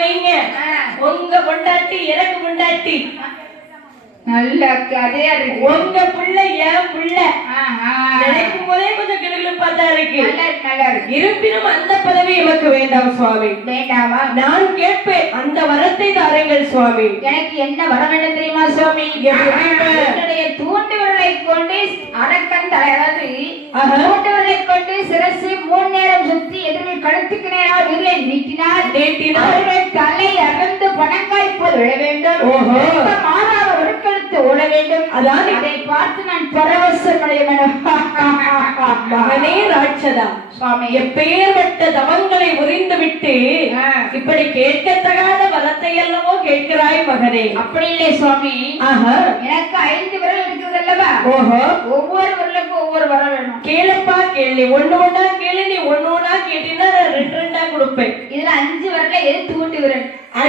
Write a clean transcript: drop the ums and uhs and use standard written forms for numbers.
வைங்க. உங்க பொண்டாட்டி எனக்கு பொண்டாட்டி நல்ல கதையா இருக்கு. உங்க புள்ள என் புள்ள நினைக்கும் போதே கொஞ்சம் கிளுகிளுப்பா தான் இருக்கு. நல்லா இருக்கு. இருப்பினும் அந்த பதவி எமக்கு வேண்டாம் சுவாமி. வேண்டாமா? நான் கேட்பேன், அந்த வரத்தை தாருங்கள் சுவாமி. எனக்கு என்ன வர வேண்டும் தெரியுமா சுவாமி? என்னுடைய தூண்டுவர்களை கொண்டு அரக்கன் அதாவது தூண்டுவர்களை கொண்டு சிரசு 3 நேரம் சுத்தி எதிரில் கழுத்துக்கு நேராக வில்லை நீட்டினால் அவர்கள் தலை அகர்ந்து பணங்காய் போல் விழ வேண்டும். மாறாக ஒரு கழுத்து ஓட வேண்டும். அதான் அதை பார்த்து நான் பரவசம் அடைய வேண்டும். மகனே ராட்சதா சுவாமி, எப்பேற்பட்ட தவங்களை உரிந்து விட்டு இப்படி கேட்கத்தகாத வரத்தை அல்லவோ கேட்கிறாய் மகனே. அப்படி இல்லை சுவாமி. எனக்கு 5 விரல் இருக்கிறது அல்லவா? ஒவ்வொரு விரலுக்கும் ஒவ்வொரு வரம் வேணும். கேளப்பா கேள்வி, ஒண்ணு ஒண்ணா கேளு. நீ ஒண்ணு ஒண்ணா கேட்டீங்கன்னா 2 2 கொடுப்பேன். இதுல 5 விரல எது தூண்டு விரல்?